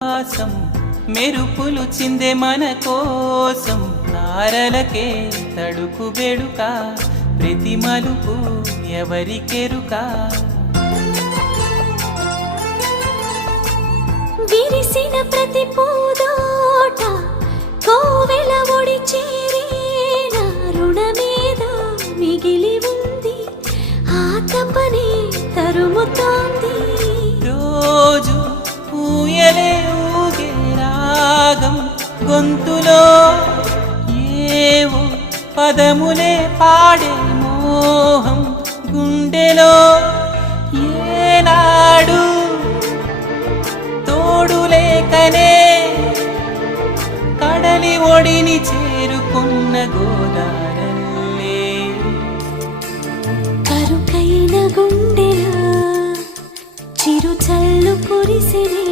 awesome మెరుపులు చిందే మన కోసం తారలకే తడుకు బెడుక ప్రతి మలుపు ఎవరికెరుక విరిసిన ప్రతి పూదోట కోవెల ఒడి చేరేన రుణమేద మిగిలి ఉంది ఆ తపనే తరుముతోంది రోజు ఊయలే ఊగే రాగం గొంతులో ఏవో పదములే పాడే మోహం గుండెలో ఏనాడు తోడు లేకనే కడలి ఒడిని చేరుకున్న గోదారల్లే కరుకైన గుండెలా చిరు చల్లు కురిసినే